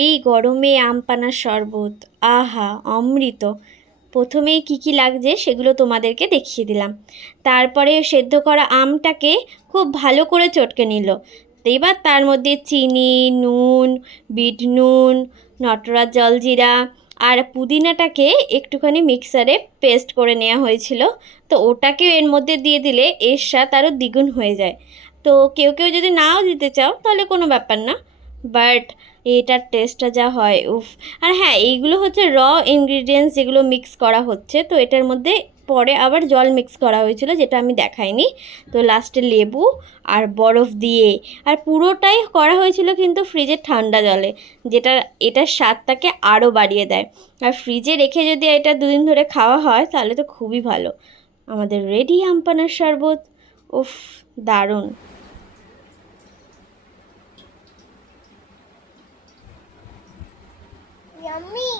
এই গরমে আম পানার শরবত, আহা অমৃত। প্রথমেই কি কি লাগছে সেগুলো তোমাদেরকে দেখিয়ে দিলাম। তারপরে সেদ্ধ করা আমটাকে খুব ভালো করে চটকে নিল। এবার তার মধ্যে চিনি, নুন, বিট নুন, নটরাজ জলজিরা আর পুদিনাটাকে একটুখানি মিক্সারে পেস্ট করে নেওয়া হয়েছিল। তো ওটাকেও এর মধ্যে দিয়ে দিলে এর স্বাদ আরও দ্বিগুণ হয়ে যায়। তো কেউ কেউ যদি নাও দিতে চাও তাহলে কোনো ব্যাপার না, বাট এটার টেস্টটা যা হয় উফ। আর হ্যাঁ, এইগুলো হচ্ছে ইনগ্রিডিয়েন্টস যেগুলো মিক্স করা হচ্ছে, তো এটার মধ্যে পরে আবার জল মিক্স করা হয়েছিল যেটা আমি দেখাইনি। তো লাস্টে লেবু আর বরফ দিয়ে, আর পুরোটাই করা হয়েছিল কিন্তু ফ্রিজের ঠান্ডা জলে, যেটা এটার স্বাদটাকে আরও বাড়িয়ে দেয়। আর ফ্রিজে রেখে যদি এটা দুদিন ধরে খাওয়া হয় তাহলে তো খুবই ভালো। আমাদের রেডি আমপানার শরবত, উফ, দারুণ। Yummy.